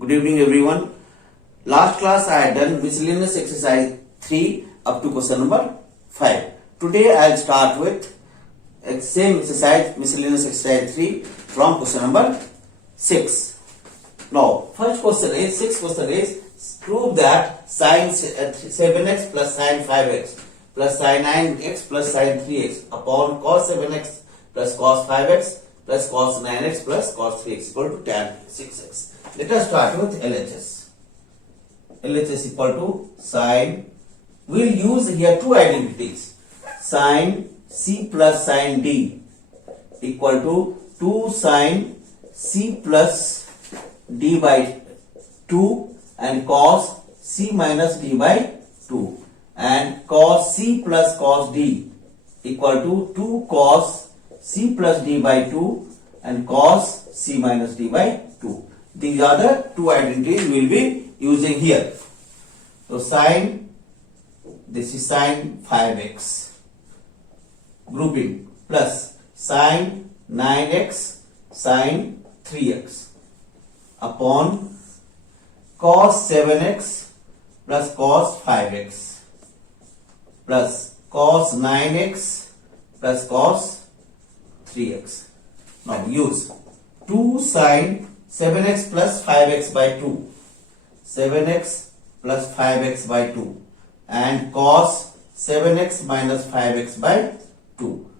Good evening everyone. Last class I had done miscellaneous exercise 3 up to question number 5. Today I will start with same exercise miscellaneous exercise 3 from question number 6. Now first question is, sixth question is, prove that sin 7x plus sin 5x plus sin 9x plus sin 3x upon cos 7x plus cos 5x plus cos 9x plus cos 3x equal to tan 6x. Let us start with LHS. LHS equal to sin. We will use here two identities. Sin C plus sin D equal to 2 sin C plus D by 2 and cos C minus D by 2, and cos C plus cos D equal to 2 cos C plus D by 2 and cos C minus D by 2. These are the two identities we will be using here. So sin, this is sin 5x grouping plus sin 9x sin 3x upon cos 7x plus cos 5x plus cos 9x plus cos 3x. Now use 2 sin 7x plus 5x by 2, 7x plus 5x by 2 and cos 7x minus 5x by 2.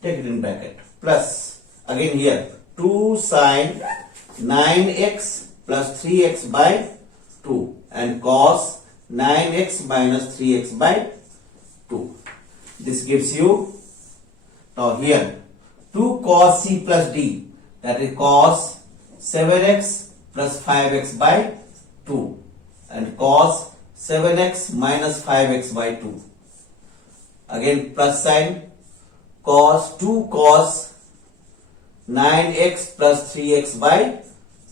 Take it in bracket plus again here 2 sin 9x plus 3x by 2 and cos 9x minus 3x by 2. This gives you, now here 2 cos C plus D, that is cos 7x plus 5x by 2 and cos 7x minus 5x by 2. Again plus sign, cos 2 cos 9x plus 3x by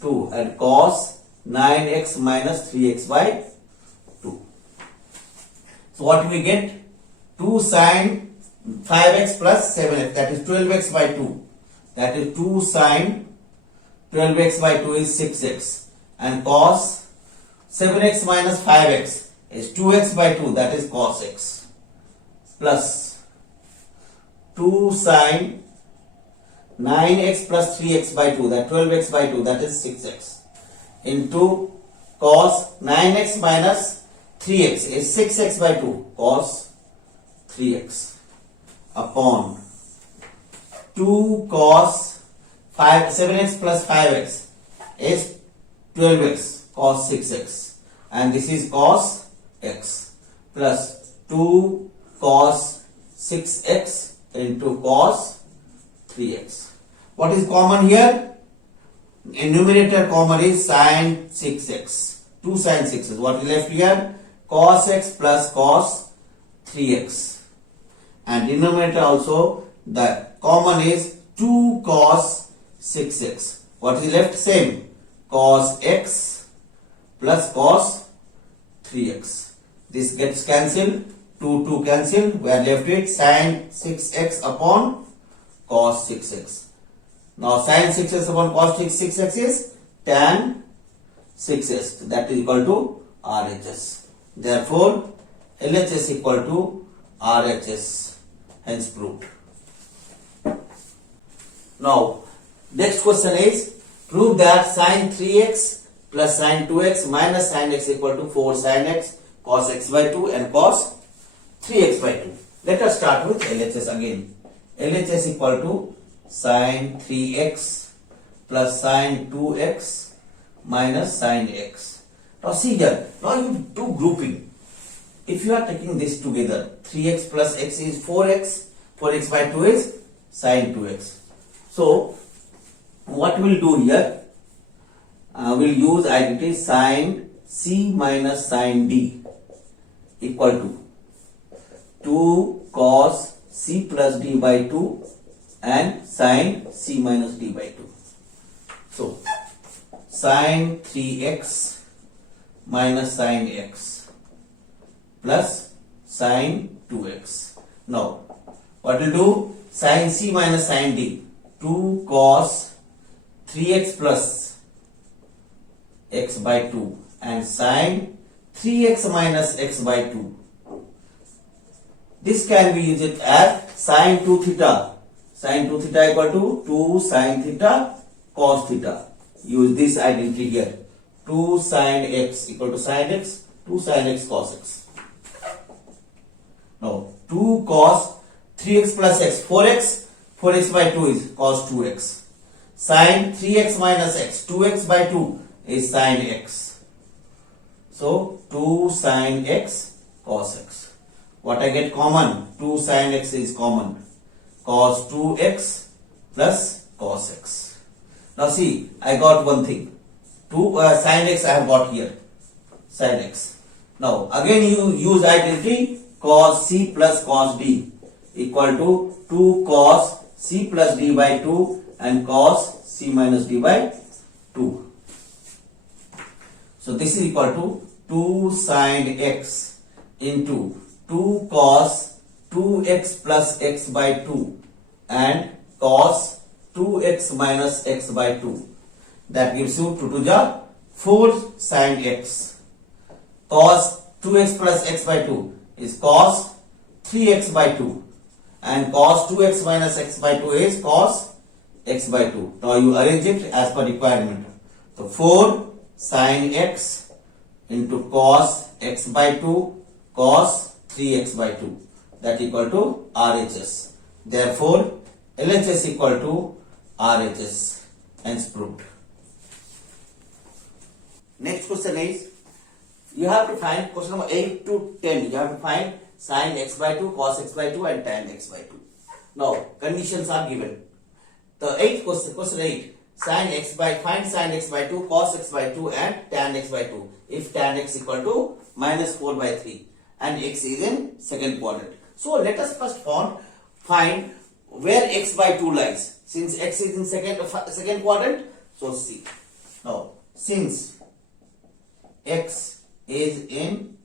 2 and cos 9x minus 3x by 2. So what we get? 2 sin 5x plus 7x, that is 12x by 2, that is 2 sin 12x by 2 is 6x, and cos 7x minus 5x is 2x by 2, that is cos x, plus 2 sin 9x plus 3x by 2, that 12x by 2, that is 6x, into cos 9x minus 3x is 6x by 2, cos 3x upon 2 cos 7x plus 5x is 12x cos 6x, and this is cos x, plus 2 cos 6x into cos 3x. What is common here? In numerator common is sin 6x, 2 sin 6x. What is left here? Cos x plus cos 3x, and denominator also the common is 2 cos 6x. What is left? Same, cos x plus cos 3x. This gets cancelled, 2 cancel, we are left with sin 6x upon cos 6x. Now sin 6x upon cos 6x is tan 6x, that is equal to RHS. Therefore LHS equal to RHS, hence proved. Now next question is, prove that sin 3x plus sin 2x minus sin x equal to 4 sin x cos x by 2 and cos 3x by 2. Let us start with LHS again. LHS equal to sin 3x plus sin 2x minus sin x. Now see here, now you do grouping. If you are taking this together, 3x plus x is 4x, 4x by 2 is sin 2x. So what we will do here, we will use identity sin C minus sin D equal to 2 cos C plus D by 2 and sin C minus D by 2. So sin 3x minus sin x plus sin 2x. Now what we will do? Sin C minus sin D, 2 cos 3x plus x by 2 and sine 3x minus x by 2. This can be used as sine 2 theta. Sine 2 theta equal to 2 sine theta cos theta. Use this identity here. 2 sine x equal to sine x, 2 sine x cos x. Now 2 cos 3x plus x, 4x, 4x by 2 is cos 2x. Sine 3x minus x, 2x by 2 is sine x. So 2 sine x cos x. What I get common? 2 sine x is common. Cos 2x plus cos x. Now see, I got one thing. 2 sine x I have got here. Sine x. Now again you use identity cos c plus cos d equal to 2 cos c plus d by 2 and cos c minus d by 2. So this is equal to 2 sine x into 2 cos 2x plus x by 2 and cos 2x minus x by 2. That gives you 2 to the 4 sine x. Cos 2x plus x by 2 is cos 3x by 2 and cos 2x minus x by 2 is cos x by 2. Now you arrange it as per requirement. So 4 sine x into cos x by 2 cos 3x by 2, that equal to RHS. Therefore LHS equal to RHS. Hence proved. Next question is, you have to find question number 8 to 10. You have to find sin x by 2, cos x by 2 and tan x by 2. Now conditions are given. The 8th question 8, find sin x by 2, cos x by 2 and tan x by 2. If tan x equal to minus 4 by 3 and x is in second quadrant. So let us first find where x by 2 lies. Since x is in second quadrant, so see. Now since x is in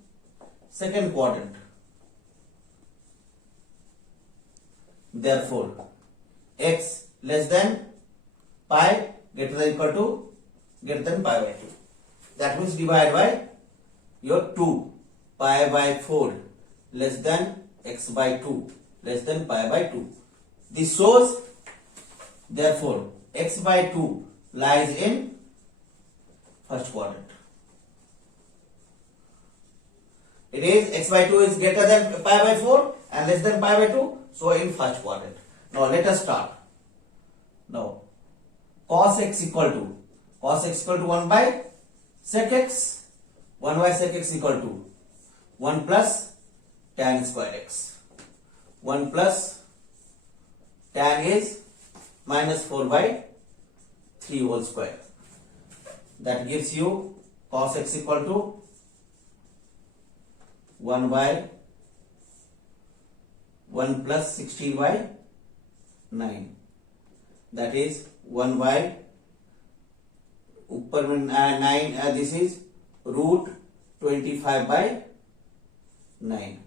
second quadrant, therefore x less than pi greater than equal to greater than pi by 2. That means divide by your 2 pi by 4 less than x by 2 less than pi by 2. This shows therefore x by 2 lies in first quadrant. It is x by 2 is greater than pi by 4 and less than pi by 2, so in first quadrant. Now let us start. Now cos x equal to 1 by sec x. 1 by sec x equal to 1 plus tan square x. 1 plus tan is minus 4 by 3 whole square. That gives you cos x equal to 1 by 1 plus 16 by 9. That is 1 by ऊपर में 9, this is root 25 by 9.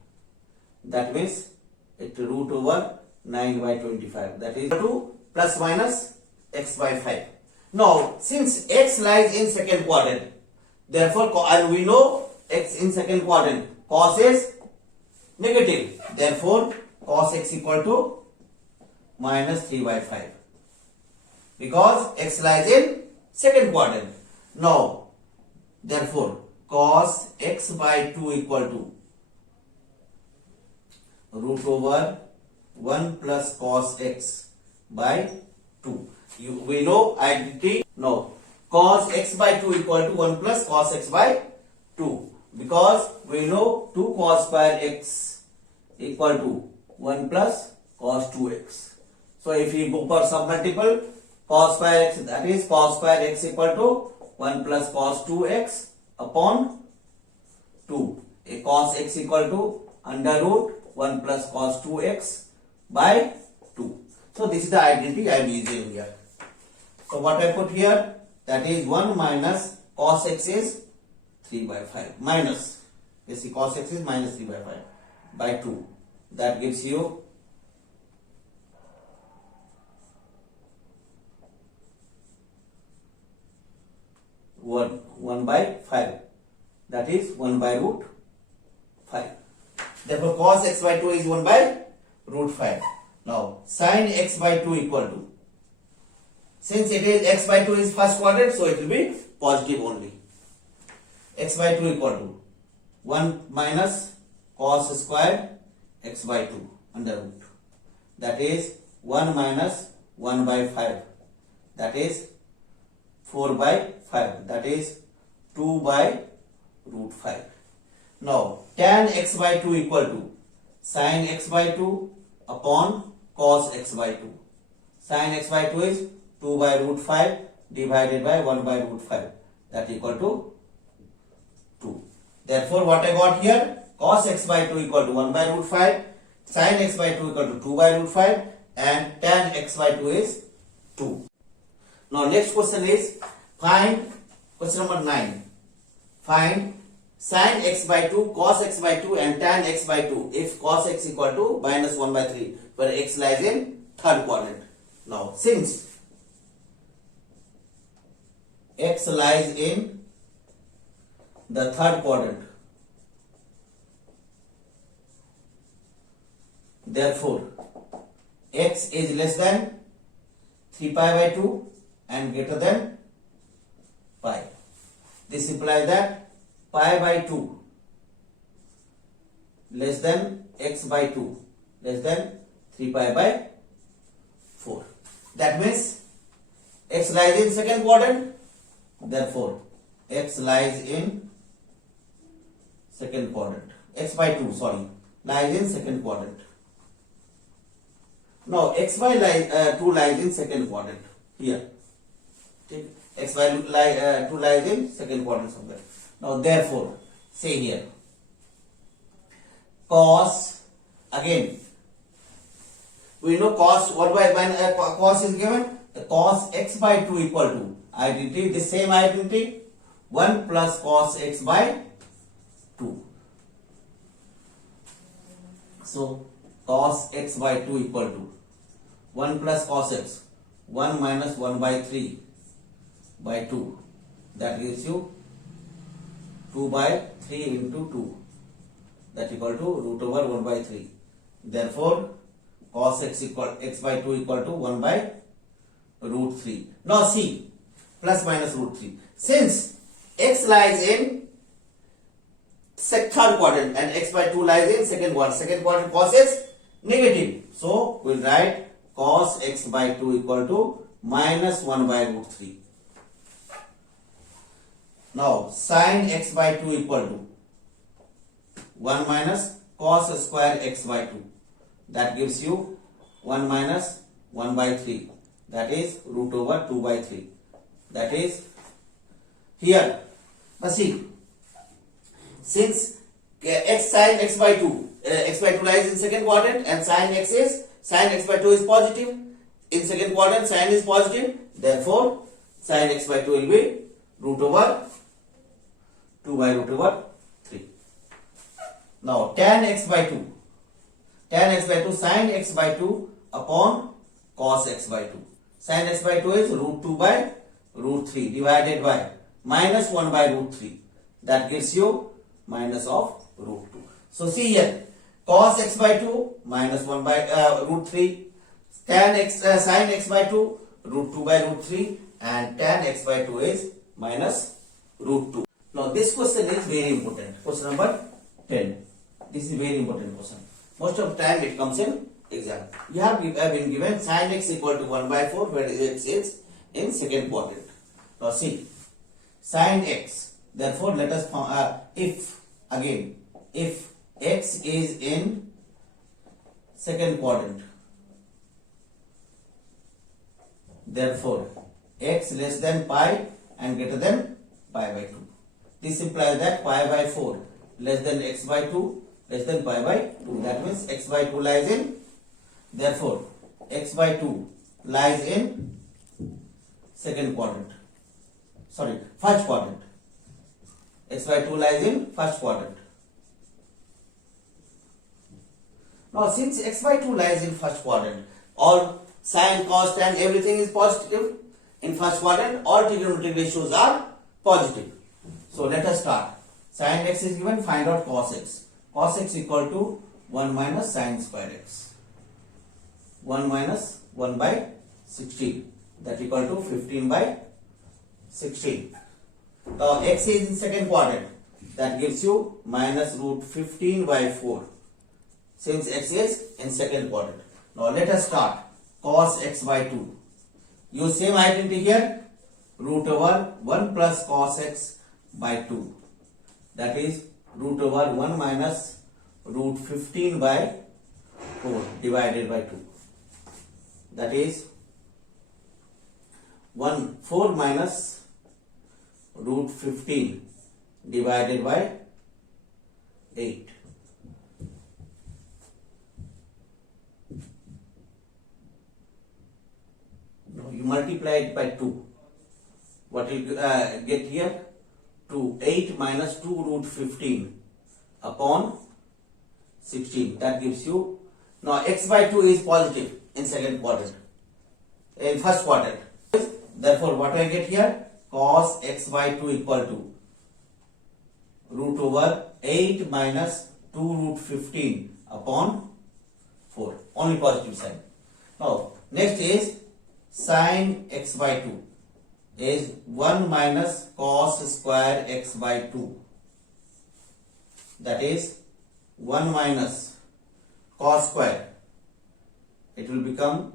That means it root over 9 by 25. That is 2 plus minus x by 5. Now since x lies in second quadrant, therefore and we know x in second quadrant, cos is negative. Therefore cos x equal to minus 3 by 5. Because x lies in second quadrant. Now therefore cos x by 2 equal to root over 1 plus cos x by 2. We know identity. No, cos x by 2 equal to 1 plus cos x by 2. Because we know 2 cos square x equal to 1 plus cos 2x. So if we go for submultiple, cos square x, that is cos square x equal to 1 plus cos 2x upon 2. A cos x equal to under root 1 plus cos 2x by 2. So this is the identity I am using here. So what I put here, that is 1 minus cos x is 3 by 5 minus, you see cos x is minus 3 by 5 by 2. That gives you 1 1 by 5. That is 1 by root 5. Therefore, cos x by 2 is 1 by root 5. Now, sin x by 2 equal to, since it is x by 2 is first quadrant, so it will be positive only. X by 2 equal to 1 minus cos square x by 2 under root. That is 1 minus 1 by 5. That is 4 by 5. That is 2 by root 5. Now, tan x by 2 equal to sin x by 2 upon cos x by 2. Sin x by 2 is 2 by root 5 divided by 1 by root 5. That equal to 2. Therefore, what I got here? Cos x by 2 equal to 1 by root 5. Sin x by 2 equal to 2 by root 5. And tan x by 2 is 2. Now, next question is find, question number 9. Find sin x by 2, cos x by 2 and tan x by 2 if cos x equal to minus 1 by 3, where x lies in third quadrant. Now, since x lies in the third quadrant, therefore x is less than 3 pi by 2 and greater than pi. This implies that pi by 2 less than x by 2 less than 3 pi by 4. That means x lies in second quadrant. Therefore, x lies in second quadrant. X by 2, sorry, lies in second quadrant. Now, x by 2 lies in second quadrant. Here, take x by 2 lies in second quadrant somewhere. Now, therefore, say here, cos, again, we know cos, what by cos is given? The cos x by 2 equal to, identity, the same identity, 1 plus cos x by 2. So, cos x by 2 equal to 1 plus cos x, 1 minus 1 by 3 by 2. That gives you 2 by 3 into 2. That equal to root over 1 by 3. Therefore, cos x by 2 equal to 1 by root 3. Now see, plus minus root 3. Since x lies in third quadrant and x by 2 lies in second quadrant cos is negative. So, we will write cos x by 2 equal to minus 1 by root 3. Now, sin x by 2 equal to 1 minus cos square x by 2. That gives you 1 minus 1 by 3. That is root over 2 by 3. That is here. Now see, since x sin x by 2, x by 2 lies in second quadrant and sin x by 2 is positive. In second quadrant, sin is positive. Therefore, sin x by 2 will be root over 2 by root over 3. Now, tan x by 2. Tan x by 2, sin x by 2 upon cos x by 2. Sin x by 2 is root 2 by root 3 divided by minus 1 by root 3. That gives you minus of root 2. So, see here, cos x by 2 minus 1 by root 3, sin x by 2 root 2 by root 3 and tan x by 2 is minus root 2. Now, this question is very important. Question number 10. This is very important question. Most of the time it comes in exam. You have been given sin x equal to 1 by 4 where x is in second quadrant. Now see, sin x. Therefore, let us if x is in second quadrant, therefore x less than pi and greater than pi by 2. This implies that pi by 4 less than x by 2 less than pi by 2. That means x by 2 lies in, therefore x by 2 lies in second quadrant. Sorry, first quadrant. X by 2 lies in first quadrant. Now, since x by 2 lies in first quadrant, all sin, cos, tan, everything is positive in first quadrant, all trigonometric ratios are positive. So let us start. Sin x is given, find out cos x. Cos x equal to 1 minus sin square x. 1 minus 1 by 16, that equal to 15 by 16. Now x is in second quadrant, that gives you minus root 15 by 4, since x is in second quadrant. Now let us start. Cos x by 2. Use same identity here. Root over 1 plus cos x by 2. That is root over 1 minus root 15 by 4 divided by 2. That is 4 minus root 15 divided by 8. Now you multiply it by 2. What will you get here? 2. 8 minus 2 root 15 upon 16. That gives you. Now x by 2 is positive in second quadrant. In first quadrant. Therefore, what I get here? Cos x by 2 equal to root over 8 minus 2 root 15 upon 4. Only positive sign. Now, next is sin x by 2 is 1 minus cos square x by 2. That is 1 minus cos square. It will become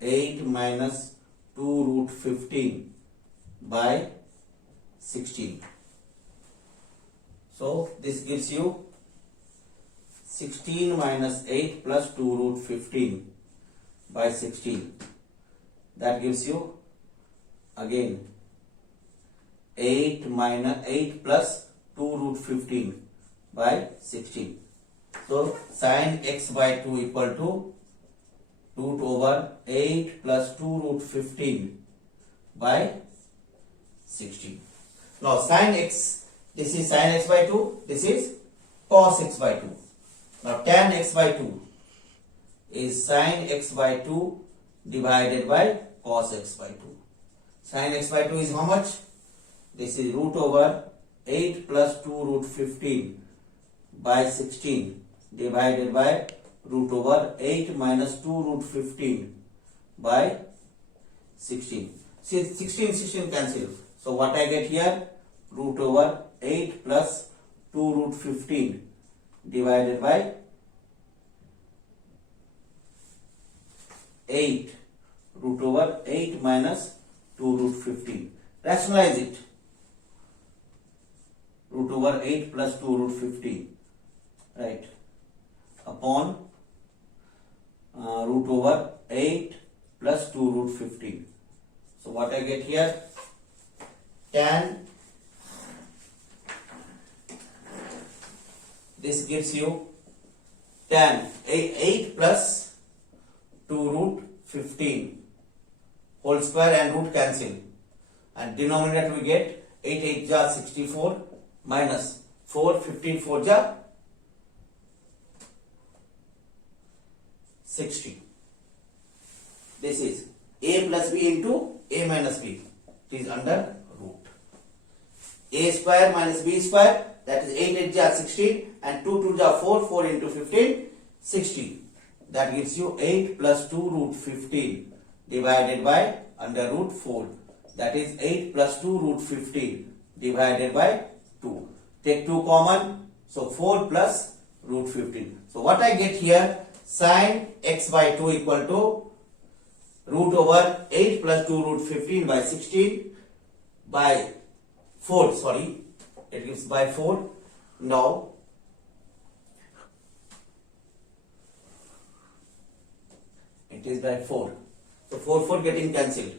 8 minus 2 root 15 by 16. So this gives you 16 minus 8 plus 2 root 15 by 16. That gives you again 8 plus 2 root 15 by 16. So sin x by 2 equal to root over 8 plus 2 root 15 by 16. Now sin x, this is sin x by 2, this is cos x by 2. Now tan x by 2 is sin x by 2 divided by cos x by 2. Sin x by 2 is how much? This is root over 8 plus 2 root 15 by 16 divided by root over 8 minus 2 root 15 by 16. See, 16 cancel. So what I get here? Root over 8 plus 2 root 15 divided by 8 root over 8 minus 2 root 15. Rationalize it. Root over 8 plus 2 root 15. Right. Upon root over 8 plus 2 root 15. So what I get here? Tan. This gives you tan 8 plus 2 root 15 whole square and root cancel, and denominator we get 8 8 ja 64 minus 4 15 4 ja 60. This is a plus b into a minus b. It is under root. A square minus b square, that is 8 8 ja 16 and 2 2 ja 4, 4 into 15 60. That gives you 8 plus 2 root 15 divided by under root 4. That is 8 plus 2 root 15 divided by 2. Take 2 common. So 4 plus root 15. So what I get here? Sin x by 2 equal to root over 8 plus 2 root 15 by 16 by 4. Sorry, it gives by 4. Now it is by 4. So 4 getting cancelled.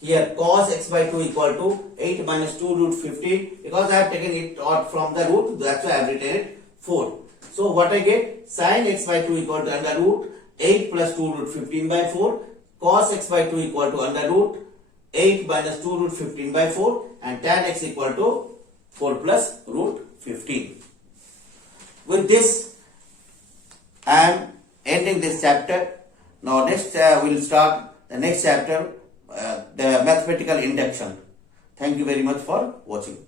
Here cos x by 2 equal to 8 minus 2 root 15. Because I have taken it out from the root, that's why I have written it 4. So what I get? Sin x by 2 equal to under root 8 plus 2 root 15 by 4. Cos x by 2 equal to under root 8 minus 2 root 15 by 4. And tan x equal to 4 plus root 15. With this, I am ending this chapter. Now next we will start the next chapter, the mathematical induction. Thank you very much for watching.